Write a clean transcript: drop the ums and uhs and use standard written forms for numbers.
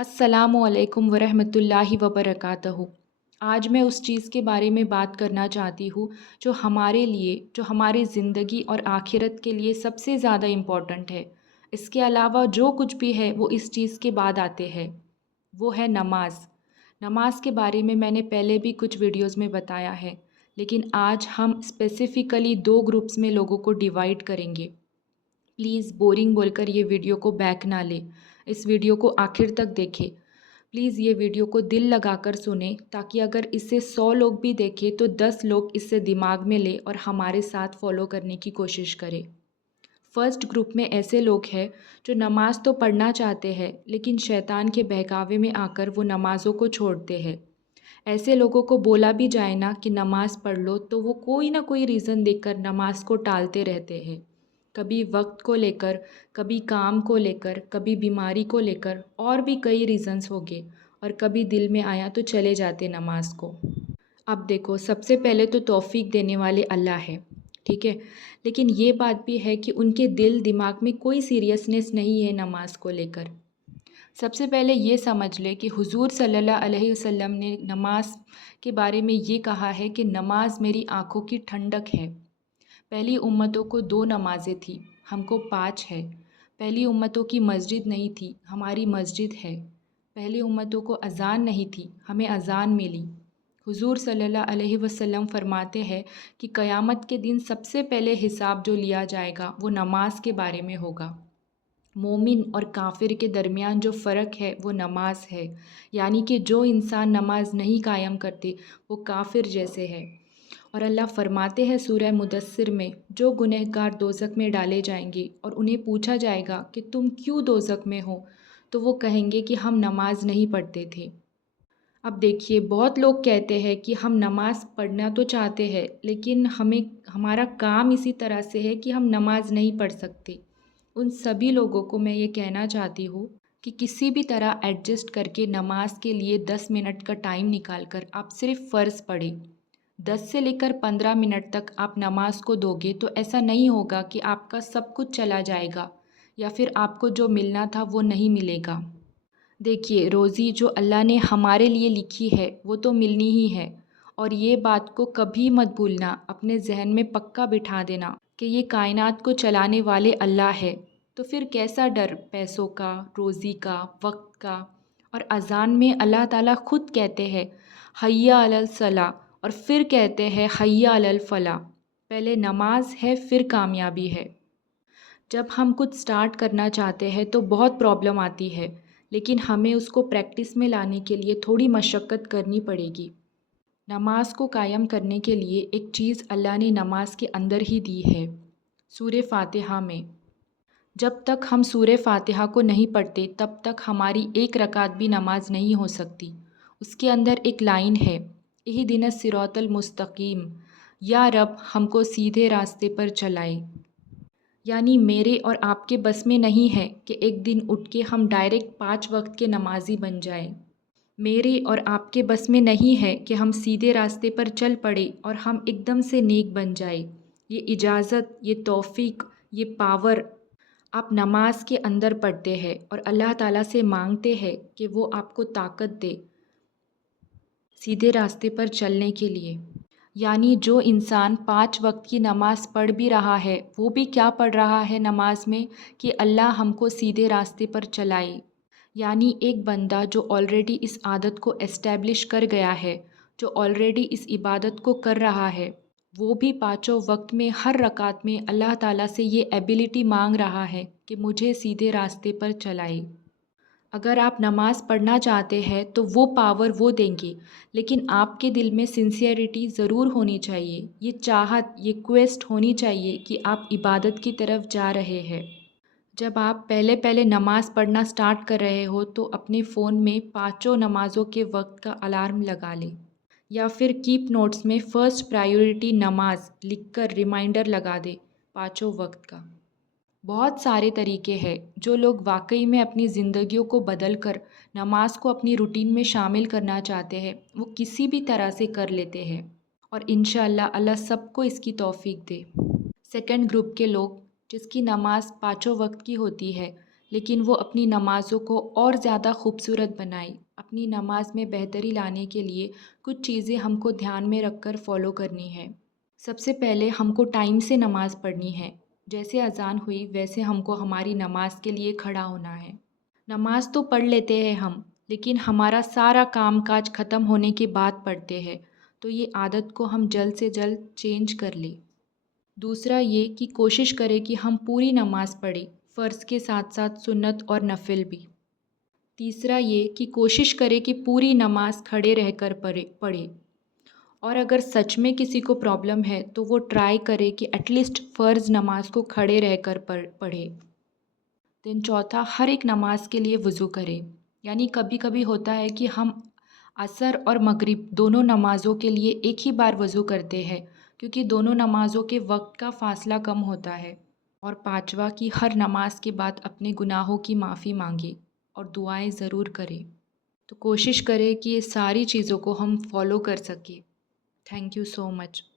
अस्सलामुअलैकुम वरहमतुल्लाहि वबरकातहू। आज मैं उस चीज़ के बारे में बात करना चाहती हूँ जो हमारे लिए, जो हमारी ज़िंदगी और आखिरत के लिए सबसे ज़्यादा इम्पॉर्टेंट है। इसके अलावा जो कुछ भी है वो इस चीज़ के बाद आते हैं। वो है नमाज। नमाज के बारे में मैंने पहले भी कुछ वीडियोज़ में बताया है, लेकिन आज हम स्पेसिफ़िकली दो ग्रुप्स में लोगों को डिवाइड करेंगे। प्लीज़ बोरिंग बोलकर ये वीडियो को बैक ना ले, इस वीडियो को आखिर तक देखें। प्लीज़ ये वीडियो को दिल लगाकर सुने, ताकि अगर इसे 100 लोग भी देखें तो 10 लोग इसे दिमाग में ले और हमारे साथ फॉलो करने की कोशिश करें। फर्स्ट ग्रुप में ऐसे लोग हैं जो नमाज तो पढ़ना चाहते हैं, लेकिन शैतान के बहकावे में आकर वो नमाज़ों को छोड़ते हैं। ऐसे लोगों को बोला भी जाए ना कि नमाज़ पढ़ लो तो वो कोई ना कोई रीज़न देकर नमाज को टालते रहते हैं। कभी वक्त को लेकर, कभी काम को लेकर, कभी बीमारी को लेकर, और भी कई रीज़न्स हो गए, और कभी दिल में आया तो चले जाते नमाज को। अब देखो, सबसे पहले तो तौफीक देने वाले अल्लाह है, ठीक है। लेकिन ये बात भी है कि उनके दिल दिमाग में कोई सीरियसनेस नहीं है नमाज को लेकर। सबसे पहले ये समझ ले कि हुजूर सल्लल्लाहु अलैहि वसल्लम ने नमाज के बारे में ये कहा है कि नमाज मेरी आँखों की ठंडक है। पहली उम्मतों को 2 नमाज़ें थी, हमको 5 है। पहली उम्मतों की मस्जिद नहीं थी, हमारी मस्जिद है। पहली उम्मतों को अज़ान नहीं थी, हमें अज़ान मिली। हुजूर सल्लल्लाहु अलैहि वसल्लम फरमाते हैं कि क़यामत के दिन सबसे पहले हिसाब जो लिया जाएगा वो नमाज के बारे में होगा। मोमिन और काफिर के दरमियान जो फ़र्क है वो नमाज है। यानी कि जो इंसान नमाज नहीं कायम करते वो काफिर जैसे है। और अल्लाह फरमाते हैं सूरह मुदस्सिर में, जो गुनहगार दोज़ख में डाले जाएंगे और उन्हें पूछा जाएगा कि तुम क्यों दोज़ख में हो, तो वो कहेंगे कि हम नमाज नहीं पढ़ते थे। अब देखिए, बहुत लोग कहते हैं कि हम नमाज़ पढ़ना तो चाहते हैं, लेकिन हमारा काम इसी तरह से है कि हम नमाज नहीं पढ़ सकते। उन सभी लोगों को मैं ये कहना चाहती हूँ कि किसी भी तरह एडजस्ट करके नमाज के लिए 10 मिनट का टाइम निकाल कर आप सिर्फ फ़र्ज़ पढ़ें। 10 से लेकर 15 मिनट तक आप नमाज को दोगे तो ऐसा नहीं होगा कि आपका सब कुछ चला जाएगा या फिर आपको जो मिलना था वो नहीं मिलेगा। देखिए, रोज़ी जो अल्लाह ने हमारे लिए लिखी है वो तो मिलनी ही है, और ये बात को कभी मत भूलना, अपने जहन में पक्का बिठा देना कि ये कायनात को चलाने वाले अल्लाह है। तो फिर कैसा डर पैसों का, रोज़ी का, वक्त का। और अज़ान में अल्लाह ताला खुद कहते हैं हय्या अलल सलाह, और फिर कहते हैं हय्या अलल फलाह। पहले नमाज है, फिर कामयाबी है। जब हम कुछ स्टार्ट करना चाहते हैं तो बहुत प्रॉब्लम आती है, लेकिन हमें उसको प्रैक्टिस में लाने के लिए थोड़ी मशक्क़त करनी पड़ेगी। नमाज को कायम करने के लिए एक चीज़ अल्लाह ने नमाज के अंदर ही दी है, सूरे फ़ातिहा में। जब तक हम सूरे फ़ातिहा को नहीं पढ़ते तब तक हमारी एक रकात भी नमाज नहीं हो सकती। उसके अंदर एक लाइन है, इहदिनस सिरातल मुस्तकीम, या रब हमको सीधे रास्ते पर चलाए। यानी मेरे और आपके बस में नहीं है कि एक दिन उठ के हम डायरेक्ट 5 वक्त के नमाजी बन जाएं। मेरे और आपके बस में नहीं है कि हम सीधे रास्ते पर चल पड़े और हम एकदम से नेक बन जाए। ये इजाज़त, ये तौफ़ीक, ये पावर आप नमाज के अंदर पढ़ते हैं और अल्लाह ताला से मांगते हैं कि वो आपको ताकत दे सीधे रास्ते पर चलने के लिए। यानी जो इंसान 5 वक्त की नमाज़ पढ़ भी रहा है, वो भी क्या पढ़ रहा है नमाज में कि अल्लाह हमको सीधे रास्ते पर चलाए। यानी एक बंदा जो ऑलरेडी इस आदत को एस्टैब्लिश कर गया है, जो ऑलरेडी इस इबादत को कर रहा है, वो भी 5 वक्त में हर रकात में अल्लाह ताला से ये एबिलिटी मांग रहा है कि मुझे सीधे रास्ते पर चलाए। अगर आप नमाज़ पढ़ना चाहते हैं तो वो पावर वो देंगे, लेकिन आपके दिल में सिंसियरिटी ज़रूर होनी चाहिए। ये चाहत, ये क्वेस्ट होनी चाहिए कि आप इबादत की तरफ जा रहे हैं। जब आप पहले पहले नमाज़ पढ़ना स्टार्ट कर रहे हो तो अपने फ़ोन में 5 नमाज़ों के वक्त का अलार्म लगा लें, या फिर कीप नोट्स में फ़र्स्ट प्रायोरिटी नमाज लिखकर रिमाइंडर लगा दें 5 वक्त का। बहुत सारे तरीके हैं जो लोग वाकई में अपनी ज़िंदगियों को बदल कर नमाज को अपनी रूटीन में शामिल करना चाहते हैं, वो किसी भी तरह से कर लेते हैं, और इंशाअल्लाह अल्लाह सबको इसकी तौफीक दे। सेकंड ग्रुप के लोग जिसकी नमाज 5 वक्त की होती है, لیکن وہ اپنی نمازوں کو اور زیادہ خوبصورت بنائی۔ اپنی نماز میں بہتری لانے کے لیے کچھ چیزیں ہم کو دھیان میں رکھ کر فالو کرنی ہے۔ سب سے پہلے ہم کو ٹائم سے نماز پڑھنی ہے۔ جیسے اذان ہوئی ویسے ہم کو ہماری نماز کے لیے کھڑا ہونا ہے۔ نماز تو پڑھ لیتے ہیں ہم، لیکن ہمارا سارا کام کاج ختم ہونے کے بعد پڑھتے ہیں، تو یہ عادت کو ہم جلد سے جلد چینج کر لیں۔ دوسرا یہ کہ کوشش کریں کہ ہم پوری نماز پڑھیں، فرض کے ساتھ ساتھ سنت اور نفل بھی۔ تیسرا یہ کہ کوشش کرے کہ پوری نماز کھڑے رہ کر پڑھے، اور اگر سچ میں کسی کو پرابلم ہے تو وہ ٹرائی کرے کہ ایٹ لیسٹ فرض نماز کو کھڑے رہ کر پڑھے۔ دین چوتھا، ہر ایک نماز کے لیے وضو کرے۔ یعنی کبھی کبھی ہوتا ہے کہ ہم عصر اور مغرب دونوں نمازوں کے لیے ایک ہی بار وضو کرتے ہیں، کیونکہ دونوں نمازوں کے وقت کا فاصلہ کم ہوتا ہے۔ اور پانچواں کہ ہر نماز کے بعد اپنے گناہوں کی معافی مانگے اور دعائیں ضرور کرے۔ تو کوشش کرے کہ یہ ساری چیزوں کو ہم فالو کر سکیں۔ Thank you so much.